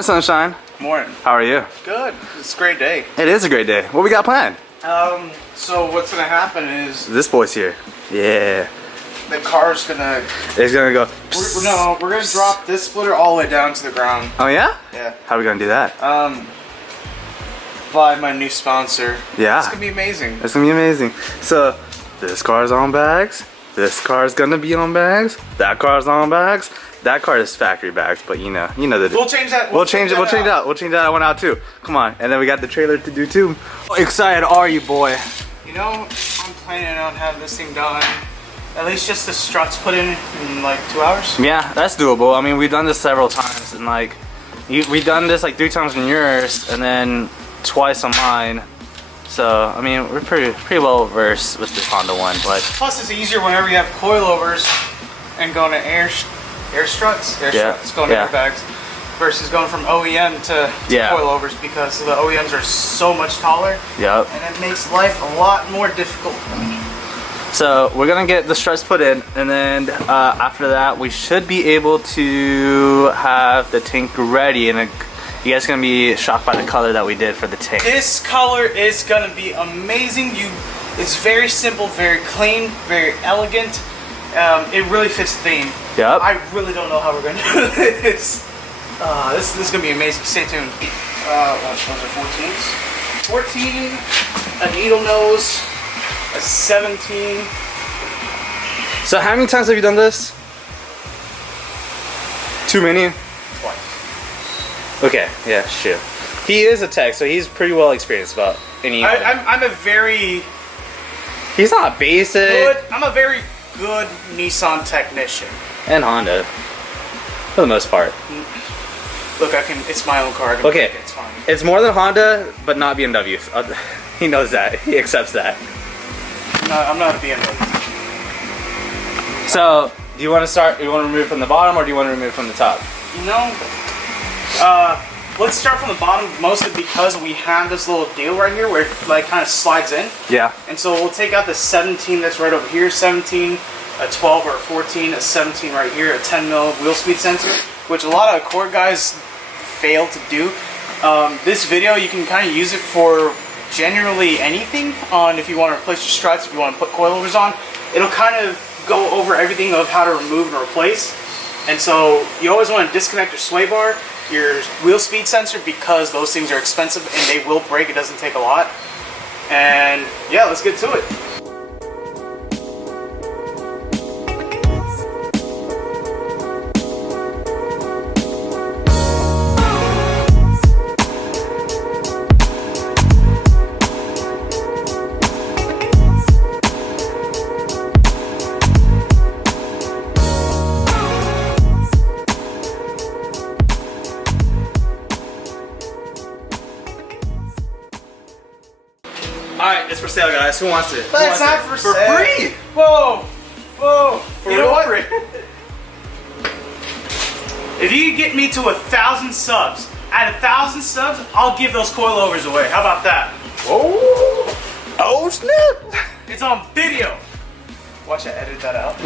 Sunshine. Morning. How are you? Good. It's a great day. It is a great day. What we got planned? So what's gonna happen is This boy's here. Yeah. the car's gonna. It's gonna go. We're gonna drop this splitter all the way down to the ground. Oh yeah? Yeah. How are we gonna do that? By my new sponsor. Yeah. It's gonna be amazing. It's gonna be amazing. So, this car's on bags. This car's gonna be on bags. That car's on bags. That car is factory bags, but you know the. We'll change that. We'll change it. We'll change that. We'll change that one out too. Come on, and then we got the trailer to do too. How excited are you, boy? You know, I'm planning on having this thing done. At least just the struts put in like 2 hours. Yeah, that's doable. I mean, we've done this several times, and like, we've done this like 3 times in yours, and then twice on mine. So I mean, we're pretty well versed with this Honda one, but plus it's easier whenever you have coilovers and going to air struts going to airbags versus going from OEM to coilovers, because the OEMs are so much taller. Yep. And it makes life a lot more difficult. So we're gonna get the struts put in, and then after that we should be able to have the tank ready, and you guys are gonna be shocked by the color that we did for the tank. This color is gonna be amazing. It's very simple, very clean, very elegant. It really fits the theme. Yep. I really don't know how we're gonna do this. This is gonna be amazing. Stay tuned. Those are 14s. 14, a needle nose, a 17. So how many times have you done this? Too many? Twice. Okay, yeah, sure. He is a tech, so he's pretty well experienced about any. I'm a very He's not basic. I'm a very good Nissan technician. And Honda, for the most part. Look, it's my own car. Okay, it's fine. It's more than Honda, but not BMW. He knows that. He accepts that. No, I'm not a BMW. So, do you want to start? You want to remove from the bottom, or do you want to remove from the top? You know, let's start from the bottom, mostly because we have this little deal right here where it like kind of slides in. Yeah. And so we'll take out the 17 that's right over here, 17, a 12 or a 14, a 17 right here, a 10 mil wheel speed sensor, which a lot of Accord guys fail to do. This video, you can kind of use it for generally anything. On if you want to replace your struts, if you want to put coilovers on, it'll kind of go over everything of how to remove and replace. And so you always want to disconnect your sway bar, your wheel speed sensor, because those things are expensive and they will break. It doesn't take a lot. And yeah, let's get to it. Alright, it's for sale, guys. Who wants it? That's not for sale. For free! Whoa! Whoa! For you know real what? free. If you get me to 1,000 subs, at 1,000 subs, I'll give those coilovers away. How about that? Oh! Oh, snap! It's on video. Watch I edit that out.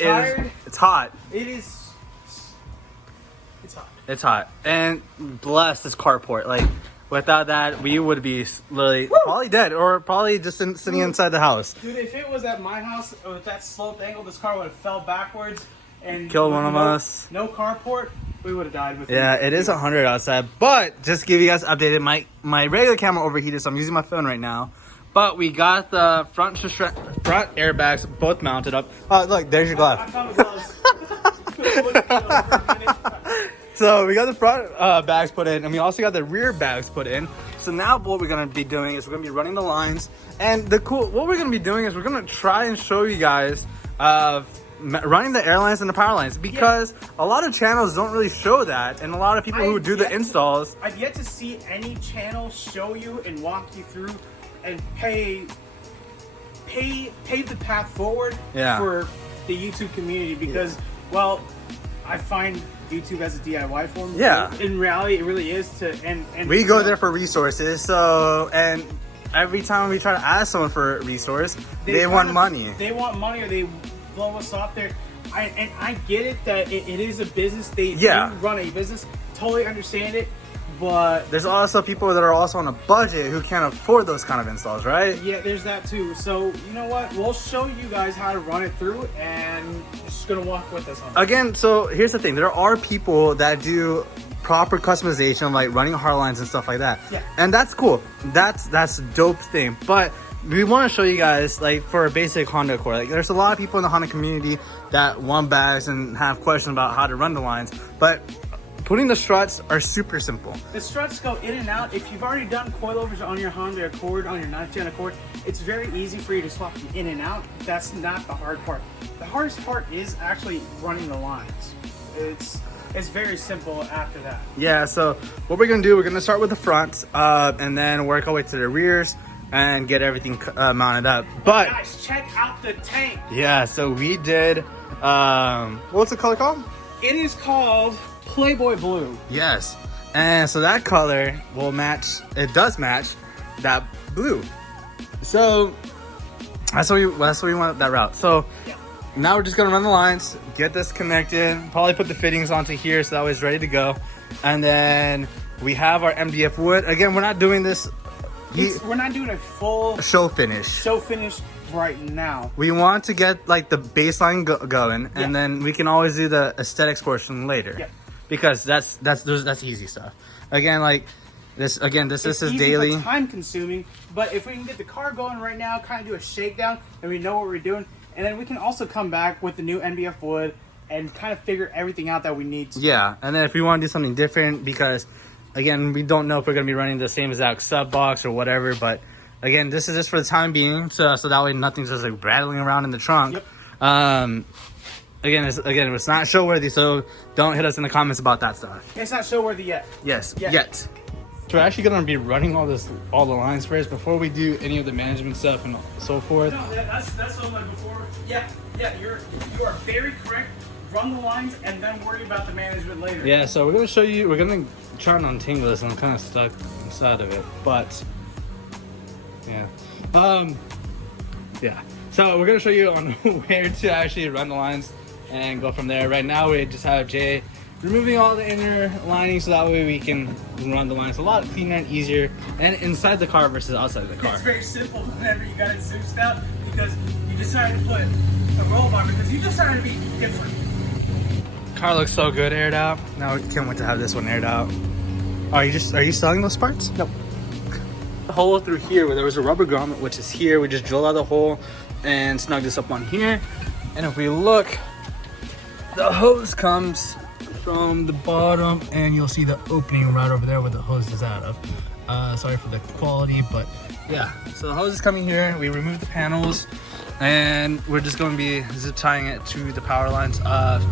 It's hot. It is. It's hot. It's hot. And bless this carport. Like, without that, we would be literally probably dead or probably just sitting inside the house. Dude, if it was at my house with that slope angle, this car would have fell backwards and killed one of us. No carport, we would have died with Yeah, it is 100 outside. But just to give you guys updated, my regular camera overheated, so I'm using my phone right now. But we got the front airbags both mounted up. Oh, look, there's your glass. I found the gloves. So we got the front bags put in, and we also got the rear bags put in. So now what we're gonna be doing is we're gonna be running the lines, and what we're gonna be doing is we're gonna try and show you guys running the air lines and the power lines, because a lot of channels don't really show that, and a lot of people who do the installs. I've yet to see any channel show you and walk you through and pave the path forward for the YouTube community, because well, I find YouTube as a DIY form. Yeah. In reality, it really is and we go there for resources. So, and every time we try to ask someone for a resource, they want money. They want money, or they blow us off there. I get it that it is a business. They do run a business. Totally understand it. But there's also people that are also on a budget who can't afford those kind of installs, right? Yeah, there's that too. So you know what? We'll show you guys how to run it through, and you're just gonna walk with us on it. Again, so here's the thing: there are people that do proper customization, like running hard lines and stuff like that. Yeah, and that's cool. That's a dope thing. But we want to show you guys, like, for a basic Honda Accord. Like, there's a lot of people in the Honda community that want bags and have questions about how to run the lines, but putting the struts are super simple. The struts go in and out. If you've already done coilovers on your Honda Accord, on your 910 Accord, it's very easy for you to swap them in and out. That's not the hard part. The hardest part is actually running the lines. It's very simple after that. Yeah, so what we're gonna do, we're gonna start with the fronts and then work our way to the rears and get everything mounted up. But guys, check out the tank. Yeah, so we did, what's the color called? It is called Playboy Blue. Yes, and so that color will match. It does match that blue. So that's what we went that route. So now we're just gonna run the lines, get this connected, probably put the fittings onto here so that way it's ready to go, and then we have our MDF wood. Again, we're not doing this. We're not doing a full show finish right now. We want to get like the baseline going, and then we can always do the aesthetics portion later. Yeah. Because that's easy stuff. Again, like this. Again, this is daily. But time consuming, but if we can get the car going right now, kind of do a shakedown, and we know what we're doing, and then we can also come back with the new NBF wood and kind of figure everything out that we need to. Yeah, and then if we want to do something different, because again, we don't know if we're gonna be running the same exact sub box or whatever, but again, this is just for the time being, so that way nothing's just like rattling around in the trunk. Yep. Again, it's not show worthy, so don't hit us in the comments about that stuff. It's not show worthy yet. Yes, yet. So we're actually gonna be running all the lines first before we do any of the management stuff and so forth. No, that's all like before. Yeah, you are very correct. Run the lines and then worry about the management later. Yeah, so we're gonna show you. We're gonna try and untangle this. I'm kind of stuck inside of it, but yeah, yeah. So we're gonna show you on where to actually run the lines and go from there. Right now we just have Jay removing all the inner lining so that way we can run the lines a lot cleaner and easier, and inside the car versus outside the car. It's very simple whenever you got it zoosed out, because you decided to put a roll bar, because you decided to be different. Car looks so good aired out. Now we can't wait to have this one aired out. Are you selling those parts? No. The hole through here where there was a rubber grommet, which is here, we just drilled out the hole and snug this up on here. And if we look, the hose comes from the bottom, and you'll see the opening right over there where the hose is out of. Sorry for the quality, but yeah. So the hose is coming here. We removed the panels, and we're just going to be zip tying it to the power lines of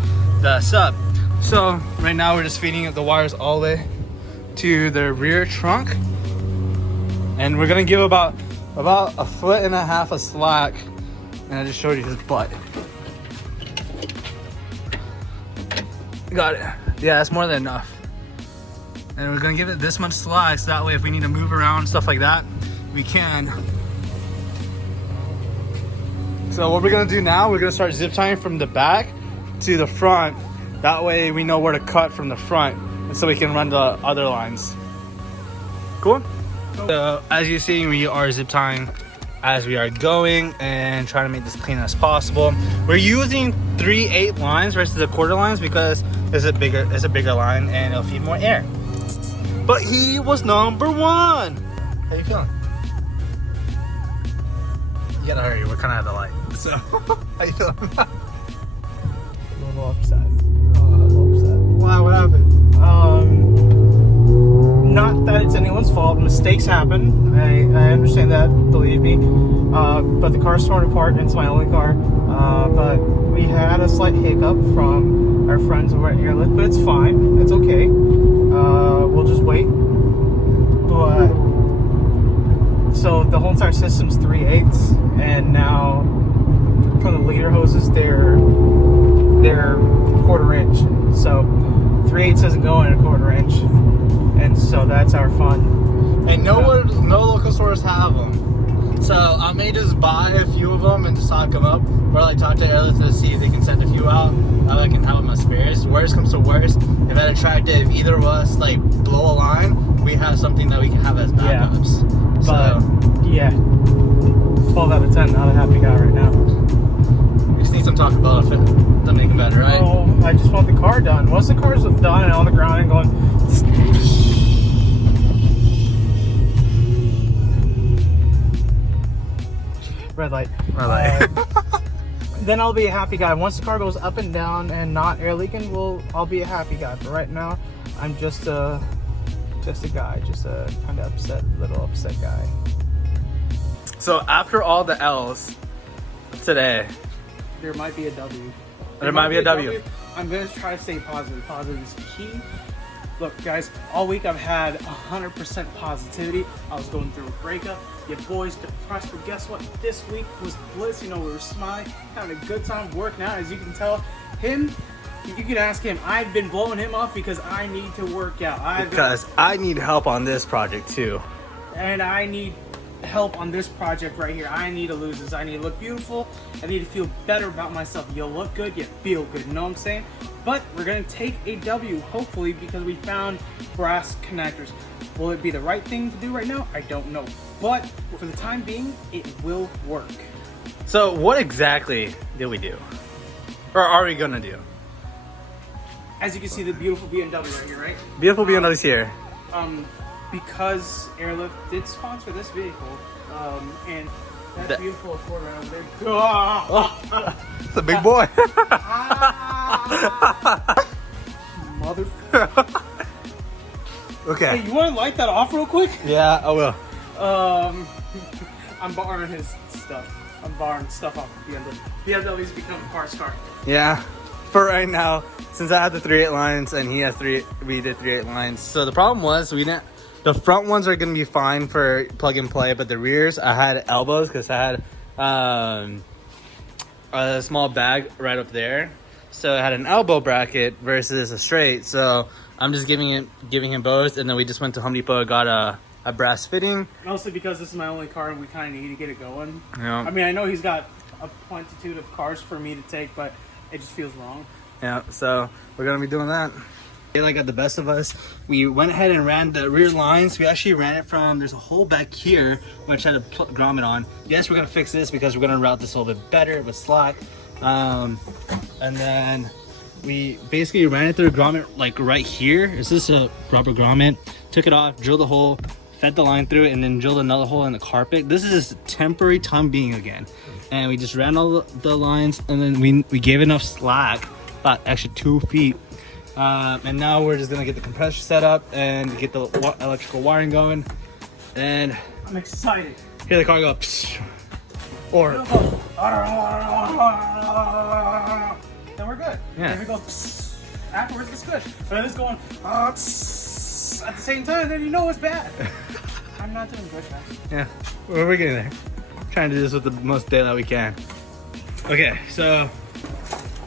the sub. So right now we're just feeding the wires all the way to the rear trunk, and we're gonna give about 1.5 foot of slack. And I just showed you his butt. Got it. Yeah, that's more than enough. And we're gonna give it this much slack, so that way if we need to move around, stuff like that, we can. So what we're gonna do now, we're gonna start zip tying from the back to the front. That way we know where to cut from the front, and so we can run the other lines. Cool? So as you see, we are zip tying as we are going and trying to make this clean as possible. We're using 3/8 lines versus the quarter lines because it's a bigger line and it'll feed more air. But he was number one. How you feeling? You gotta hurry, we're kind of at the light. So, how you feeling? A little upset. A little upset. Why? What happened? Not that it's anyone's fault. Mistakes happen. I understand that, believe me. But the car's torn apart and it's my only car. But we had a slight hiccup from our friends over at Airlfit, but it's fine. It's okay. We'll just wait. But so the whole entire system's 3/8, and now from the leader hoses, they're 1/4 inch. So 3/8 doesn't go in a 1/4 inch. And so that's our fun. And no local stores have them. So I may just buy a few of them and just stock them up, or like talk to Airlfit to see if they can send a few out. I can have them as spares. Worst comes to worst, if at attractive either of us like blow a line, we have something that we can have as backups. Yeah. But yeah, 12 out of 10. Not a happy guy right now. We just need some talk about it to make it better, right? Oh, I just want the car done. Once the car's done and on the ground and going. Red light. Red light. Then I'll be a happy guy. Once the car goes up and down and not air leaking, I'll be a happy guy. But right now, I'm just a guy, just a kind of little upset guy. So after all the L's today, there might be a W. There might be a W. I'm gonna try to stay positive. Positive is key. Look, guys, all week I've had 100% positivity. I was going through a breakup. Your boy's depressed, but guess what? This week was bliss. You know, we were smiling, having a good time working out. As you can tell, you can ask him. I've been blowing him off because I need to work out. I need help on this project too. And I need help on this project right here. I need to lose this. I need to look beautiful. I need to feel better about myself. You look good, you feel good. You know what I'm saying? But we're gonna take a W, hopefully, because we found brass connectors. Will it be the right thing to do right now? I don't know. But for the time being, it will work. So what exactly did we do? Or are we gonna do? As you can see, the beautiful BMW right here, right? Beautiful BMW's here. Because Airlfit did sponsor this vehicle, and that beautiful Accord right over there. Oh, it's a big boy. Mother. Okay. Hey, you want to light that off real quick? Yeah, I will. I'm borrowing his stuff. I'm borrowing stuff off of BMW. BMW's become a parts car. Yeah. For right now, since I have the 3/8 lines and he has we did 3/8 lines. So the problem was the front ones are gonna be fine for plug and play, but the rears I had elbows because I had a small bag right up there. So I had an elbow bracket versus a straight. So I'm just giving him both, and then we just went to Home Depot and got a brass fitting. Mostly because this is my only car and we kind of need to get it going. Yeah. I mean, I know he's got a plenitude of cars for me to take, but it just feels wrong. Yeah, so we're gonna be doing that. Like got the best of us. We went ahead and ran the rear lines. We actually ran it from, there's a hole back here which I had to grommet on. Yes, we're gonna fix this because we're gonna route this a little bit better with slack. And then we basically ran it through a grommet like right here. Is this a rubber grommet? Took it off, drilled a hole, fed the line through it, and then drilled another hole in the carpet. This is a temporary time being again. And we just ran all the lines, and then we gave enough slack, about actually 2 feet. And now we're just gonna get the compressor set up and get the electrical wiring going. And I'm excited. Hear the car go, psh, or then we're good. Yeah. If it goes afterwards, it's good. But if it's going at the same time, then you know it's bad. I'm not doing good, guys. Yeah, we're getting there. Trying to do this with the most daylight we can. Okay, so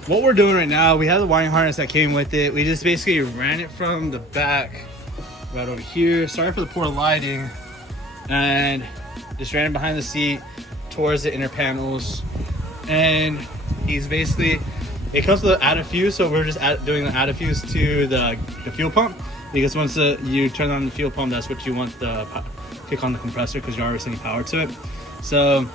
what we're doing right now, we have the wiring harness that came with it. We just basically ran it from the back right over here. Sorry for the poor lighting. And just ran it behind the seat towards the inner panels. and he's basically, it comes with an added fuse, so we're just doing the added fuse to the fuel pump, because once you turn on the fuel pump, that's what you want to kick on the compressor, because you're already sending power to it. So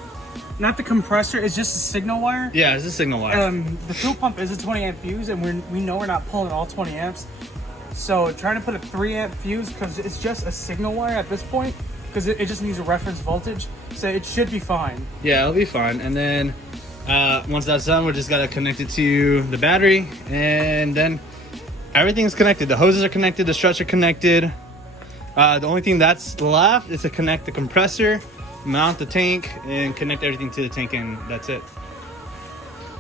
not the compressor, it's just a signal wire. yeah, it's a signal wire. The fuel pump is a 20 amp fuse, and we know we're not pulling all 20 amps. So trying to put a 3 amp fuse, because it's just a signal wire at this point, because it just needs a reference voltage, so it should be fine. Yeah, it'll be fine. And then once that's done, we just gotta connect it to the battery, and then everything's connected. The hoses are connected, the struts are connected. The only thing that's left is to connect the compressor, mount the tank, and connect everything to the tank, and that's it.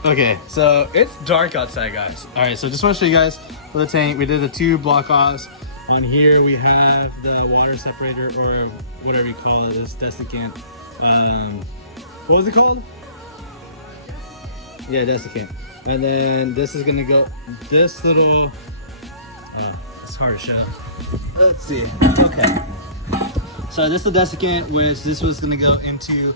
Okay, so it's dark outside, guys. All right, so just want to show you guys for the tank. We did the 2 block offs. On here we have the water separator, or whatever you call it, this desiccant. What was it called? Yeah, desiccant. And then this is gonna go, this little, it's hard to show. Let's see. Okay. So this is the desiccant, which this was gonna go into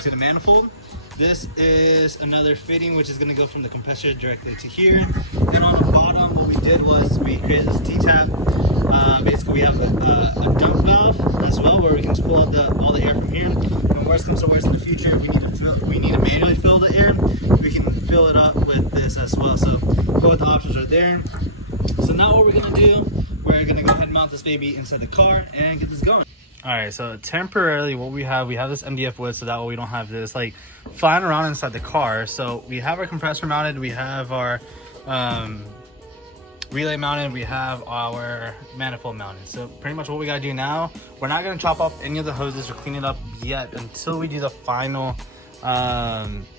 to the manifold. This is another fitting, which is gonna go from the compressor directly to here. And on the bottom, what we did was we created this T-tap. Basically, we have a dump valve as well, where we can just pull out all the air from here. When worst comes to worst in the future, if we need to manually fill the air, we can fill it up with this as well. So both options are there. So now what we're gonna do, we're gonna go ahead and mount this baby inside the car and get this going. All right, so temporarily what we have this MDF wood, so that way we don't have this like flying around inside the car. So we have our compressor mounted, we have our relay mounted, we have our manifold mounted. So pretty much what we gotta do now, we're not gonna chop off any of the hoses or clean it up yet until we do the final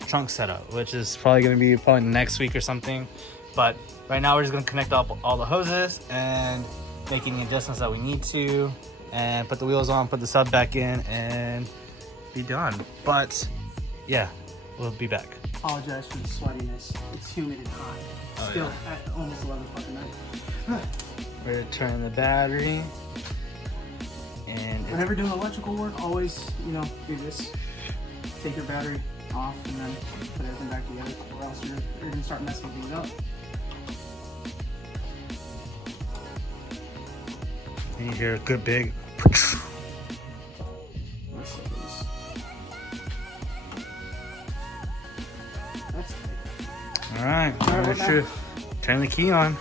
trunk setup, which is probably gonna be next week or something. But right now we're just gonna connect up all the hoses and make any adjustments that we need to, and put the wheels on, put the sub back in, and be done. But yeah, we'll be back. Apologize for the sweatiness. It's humid and hot. Oh, Still yeah. at almost 11 o'clock at night. We're gonna turn the battery, and Whenever doing electrical work, always, do this. Take your battery off and then put everything back together, or else you're gonna start messing things up. and you hear a good big. All right, let's just turn the key on.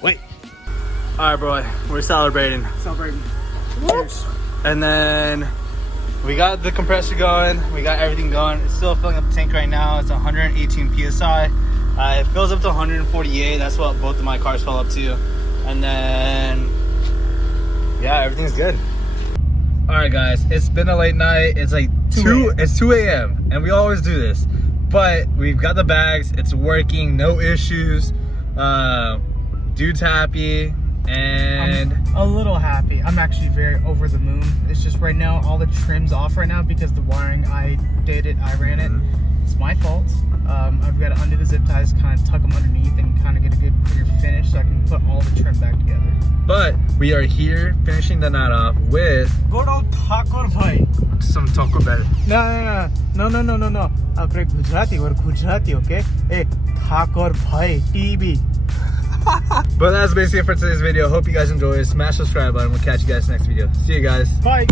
Wait. All right, bro, we're celebrating. Cheers. And then we got the compressor going. We got everything going. It's still filling up the tank right now. It's 118 PSI. It fills up to 148. That's what both of my cars fill up to. And then, yeah, everything's good. All right, guys, it's been a late night. It's like 2 a.m. and we always do this, but we've got the bags. It's working, no issues. Dude's happy, and I'm a little happy. I'm actually very over the moon. It's just right now all the trim's off right now because the wiring, I ran it. It's my fault. I've got to undo the zip ties, kind of tuck them underneath, and kind of get a good clear finish so I can put all the trim back together. But we are here finishing the night off with good old Thakur bhai. some taco bell. No. Apre Gujarati, okay? Hey, Thakur bhai, TB. But that's basically it for today's video. Hope you guys enjoyed. Smash the subscribe button. We'll catch you guys next video. See you guys. Bye.